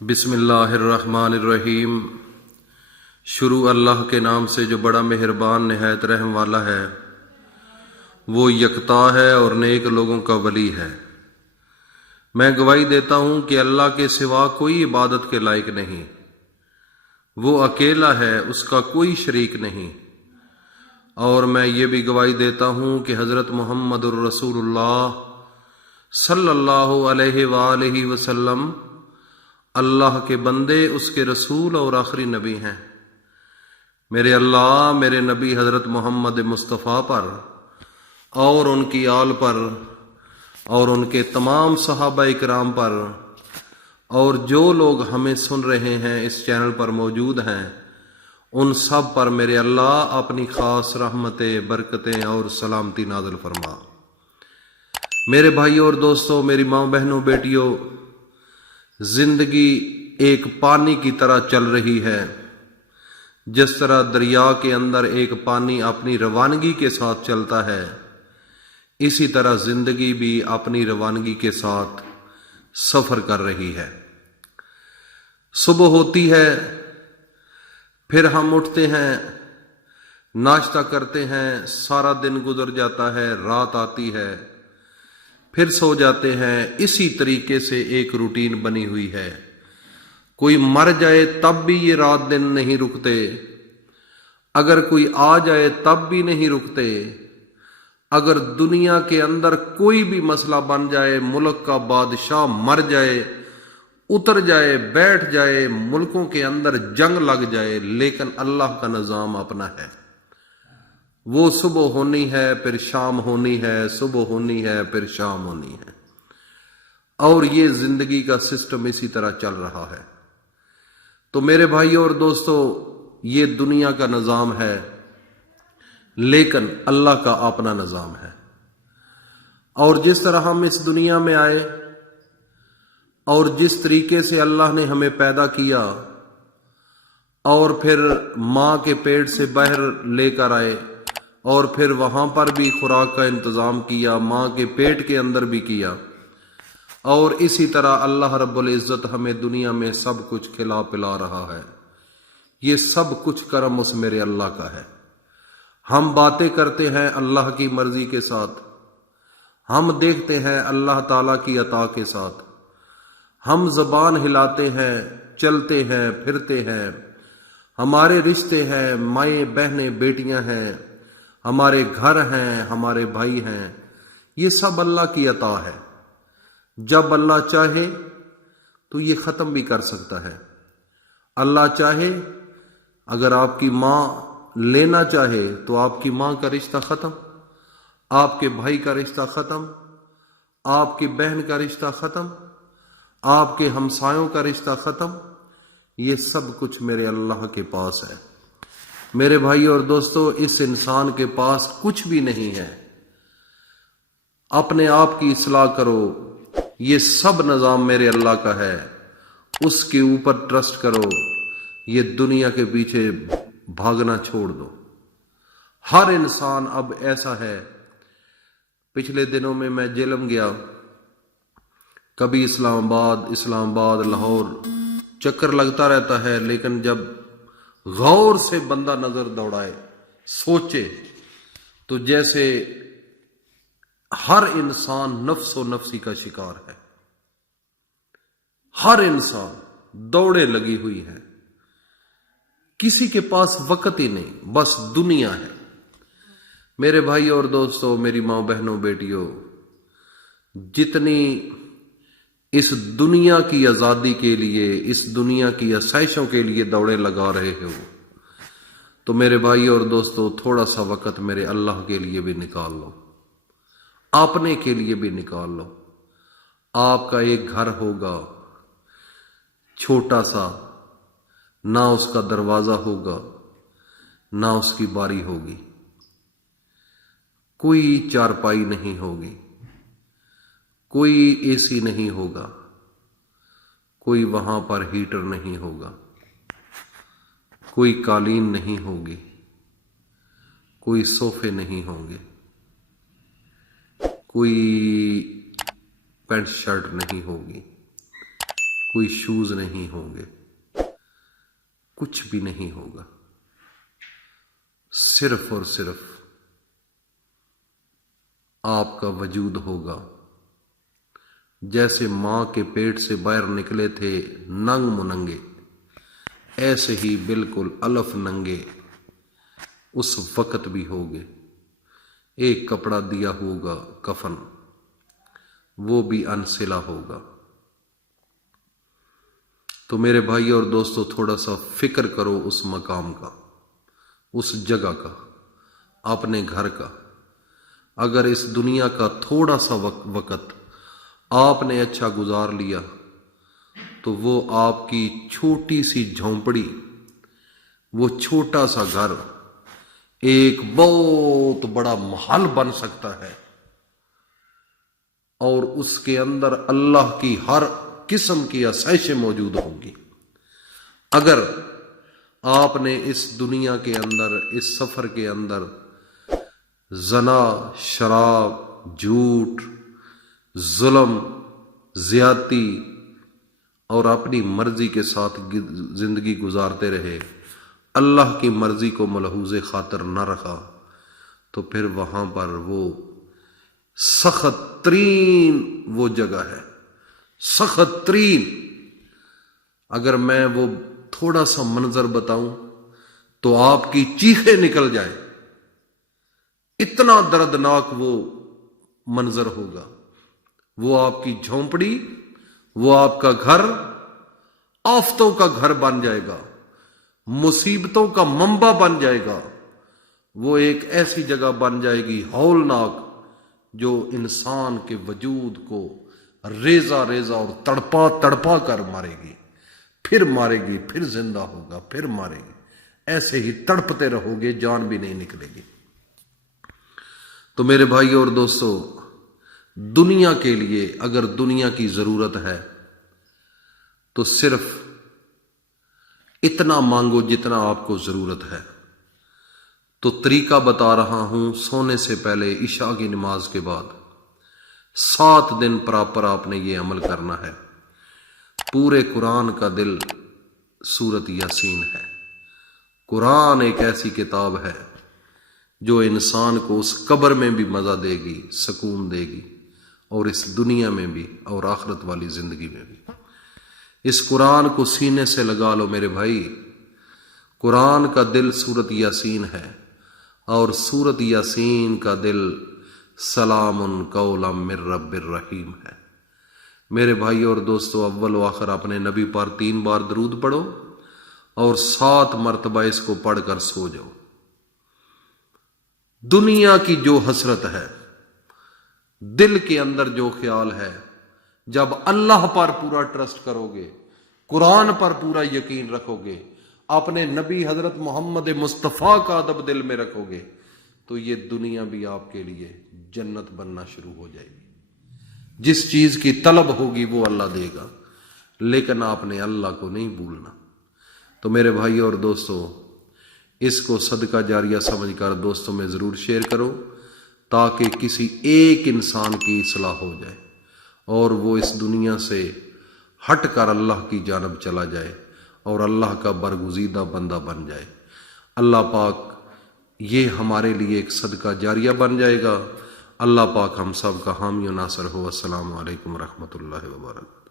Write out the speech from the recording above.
بسم اللہ الرحمن الرحیم۔ شروع اللہ کے نام سے جو بڑا مہربان نہایت رحم والا ہے۔ وہ یکتا ہے اور نیک لوگوں کا ولی ہے۔ میں گواہی دیتا ہوں کہ اللہ کے سوا کوئی عبادت کے لائق نہیں۔ وہ اکیلا ہے، اس کا کوئی شریک نہیں۔ اور میں یہ بھی گواہی دیتا ہوں کہ حضرت محمد الرسول اللہ صلی اللہ علیہ وآلہ وسلم اللہ کے بندے، اس کے رسول اور آخری نبی ہیں۔ میرے اللہ میرے نبی حضرت محمد مصطفیٰ پر اور ان کی آل پر اور ان کے تمام صحابہ اکرام پر اور جو لوگ ہمیں سن رہے ہیں اس چینل پر موجود ہیں، ان سب پر میرے اللہ اپنی خاص رحمتیں، برکتیں اور سلامتی نازل فرما۔ میرے بھائیوں اور دوستوں، میری ماں بہنوں، بیٹیوں، زندگی ایک پانی کی طرح چل رہی ہے۔ جس طرح دریا کے اندر ایک پانی اپنی روانگی کے ساتھ چلتا ہے، اسی طرح زندگی بھی اپنی روانگی کے ساتھ سفر کر رہی ہے۔ صبح ہوتی ہے، پھر ہم اٹھتے ہیں، ناشتہ کرتے ہیں، سارا دن گزر جاتا ہے، رات آتی ہے، پھر سو جاتے ہیں۔ اسی طریقے سے ایک روٹین بنی ہوئی ہے۔ کوئی مر جائے تب بھی یہ رات دن نہیں رکتے، اگر کوئی آ جائے تب بھی نہیں رکتے۔ اگر دنیا کے اندر کوئی بھی مسئلہ بن جائے، ملک کا بادشاہ مر جائے، اتر جائے، بیٹھ جائے، ملکوں کے اندر جنگ لگ جائے، لیکن اللہ کا نظام اپنا ہے۔ وہ صبح ہونی ہے، پھر شام ہونی ہے، صبح ہونی ہے، پھر شام ہونی ہے۔ اور یہ زندگی کا سسٹم اسی طرح چل رہا ہے۔ تو میرے بھائیوں اور دوستوں، یہ دنیا کا نظام ہے، لیکن اللہ کا اپنا نظام ہے۔ اور جس طرح ہم اس دنیا میں آئے اور جس طریقے سے اللہ نے ہمیں پیدا کیا اور پھر ماں کے پیٹ سے باہر لے کر آئے اور پھر وہاں پر بھی خوراک کا انتظام کیا، ماں کے پیٹ کے اندر بھی کیا، اور اسی طرح اللہ رب العزت ہمیں دنیا میں سب کچھ کھلا پلا رہا ہے۔ یہ سب کچھ کرم اس میرے اللہ کا ہے۔ ہم باتیں کرتے ہیں اللہ کی مرضی کے ساتھ، ہم دیکھتے ہیں اللہ تعالیٰ کی عطا کے ساتھ، ہم زبان ہلاتے ہیں، چلتے ہیں، پھرتے ہیں، ہمارے رشتے ہیں، مائیں بہنیں بیٹیاں ہیں، ہمارے گھر ہیں، ہمارے بھائی ہیں، یہ سب اللہ کی عطا ہے۔ جب اللہ چاہے تو یہ ختم بھی کر سکتا ہے۔ اللہ چاہے، اگر آپ کی ماں لینا چاہے تو آپ کی ماں کا رشتہ ختم، آپ کے بھائی کا رشتہ ختم، آپ کی بہن کا رشتہ ختم، آپ کے ہمسایوں کا رشتہ ختم۔ یہ سب کچھ میرے اللہ کے پاس ہے۔ میرے بھائی اور دوستو، اس انسان کے پاس کچھ بھی نہیں ہے۔ اپنے آپ کی اصلاح کرو، یہ سب نظام میرے اللہ کا ہے، اس کے اوپر ٹرسٹ کرو، یہ دنیا کے پیچھے بھاگنا چھوڑ دو۔ ہر انسان اب ایسا ہے۔ پچھلے دنوں میں جیلم گیا، کبھی اسلام آباد، لاہور چکر لگتا رہتا ہے، لیکن جب غور سے بندہ نظر دوڑائے، سوچے، تو جیسے ہر انسان نفس و نفسی کا شکار ہے۔ ہر انسان دوڑے لگی ہوئی ہے، کسی کے پاس وقت ہی نہیں، بس دنیا ہے۔ میرے بھائی اور دوستو، میری ماں بہنوں، بیٹیوں، جتنی اس دنیا کی آزادی کے لیے، اس دنیا کی آسائشوں کے لیے دوڑے لگا رہے ہو، تو میرے بھائی اور دوستو، تھوڑا سا وقت میرے اللہ کے لیے بھی نکال لو، اپنے کے لیے بھی نکال لو۔ آپ کا ایک گھر ہوگا، چھوٹا سا، نہ اس کا دروازہ ہوگا، نہ اس کی باری ہوگی، کوئی چارپائی نہیں ہوگی، کوئی اے سی نہیں ہوگا، کوئی وہاں پر ہیٹر نہیں ہوگا، کوئی قالین نہیں ہوگی، کوئی صوفے نہیں ہوں گے، کوئی پینٹ شرٹ نہیں ہوگی، کوئی شوز نہیں ہوں گے، کچھ بھی نہیں ہوگا، صرف اور صرف آپ کا وجود ہوگا۔ جیسے ماں کے پیٹ سے باہر نکلے تھے ننگ مننگے، ایسے ہی بالکل الف ننگے اس وقت بھی ہوگے۔ ایک کپڑا دیا ہوگا کفن، وہ بھی انسلا ہوگا۔ تو میرے بھائی اور دوستو، تھوڑا سا فکر کرو اس مقام کا، اس جگہ کا، اپنے گھر کا۔ اگر اس دنیا کا تھوڑا سا وقت آپ نے اچھا گزار لیا تو وہ آپ کی چھوٹی سی جھونپڑی، وہ چھوٹا سا گھر ایک بہت بڑا محل بن سکتا ہے، اور اس کے اندر اللہ کی ہر قسم کی آسائشیں موجود ہوں گی۔ اگر آپ نے اس دنیا کے اندر، اس سفر کے اندر زنا، شراب، جھوٹ، ظلم، زیادتی اور اپنی مرضی کے ساتھ زندگی گزارتے رہے، اللہ کی مرضی کو ملحوظ خاطر نہ رکھا، تو پھر وہاں پر وہ سخت ترین وہ جگہ ہے، سخت ترین۔ اگر میں وہ تھوڑا سا منظر بتاؤں تو آپ کی چیخیں نکل جائیں، اتنا دردناک وہ منظر ہوگا۔ وہ آپ کی جھونپڑی، وہ آپ کا گھر آفتوں کا گھر بن جائے گا، مصیبتوں کا منبع بن جائے گا۔ وہ ایک ایسی جگہ بن جائے گی ہولناک، جو انسان کے وجود کو ریزہ ریزہ اور تڑپا تڑپا کر مارے گی، پھر مارے گی، پھر زندہ ہوگا، پھر مارے گی، ایسے ہی تڑپتے رہو گے، جان بھی نہیں نکلے گی۔ تو میرے بھائی اور دوستو، دنیا کے لیے اگر دنیا کی ضرورت ہے تو صرف اتنا مانگو جتنا آپ کو ضرورت ہے۔ تو طریقہ بتا رہا ہوں، سونے سے پہلے عشاء کی نماز کے بعد 7 دن پراپر آپ نے یہ عمل کرنا ہے۔ پورے قرآن کا دل سورت یاسین ہے۔ قرآن ایک ایسی کتاب ہے جو انسان کو اس قبر میں بھی مزہ دے گی، سکون دے گی، اور اس دنیا میں بھی اور آخرت والی زندگی میں بھی۔ اس قرآن کو سینے سے لگا لو میرے بھائی۔ قرآن کا دل سورت یاسین ہے، اور سورت یاسین کا دل سلام قولا من رب الرحیم ہے۔ میرے بھائی اور دوستو، اول و آخر اپنے نبی پر 3 بار درود پڑھو اور 7 مرتبہ اس کو پڑھ کر سو جاؤ۔ دنیا کی جو حسرت ہے، دل کے اندر جو خیال ہے، جب اللہ پر پورا ٹرسٹ کرو گے، قرآن پر پورا یقین رکھو گے، اپنے نبی حضرت محمد مصطفیٰ کا ادب دل میں رکھو گے، تو یہ دنیا بھی آپ کے لیے جنت بننا شروع ہو جائے گی۔ جس چیز کی طلب ہوگی وہ اللہ دے گا، لیکن آپ نے اللہ کو نہیں بھولنا۔ تو میرے بھائی اور دوستو، اس کو صدقہ جاریہ سمجھ کر دوستوں میں ضرور شیئر کرو، تاکہ کسی ایک انسان کی اصلاح ہو جائے اور وہ اس دنیا سے ہٹ کر اللہ کی جانب چلا جائے اور اللہ کا برگزیدہ بندہ بن جائے۔ اللہ پاک یہ ہمارے لیے ایک صدقہ جاریہ بن جائے گا۔ اللہ پاک ہم سب کا حامی و ناصر ہو۔ السلام علیکم ورحمۃ اللہ وبرکاتہ۔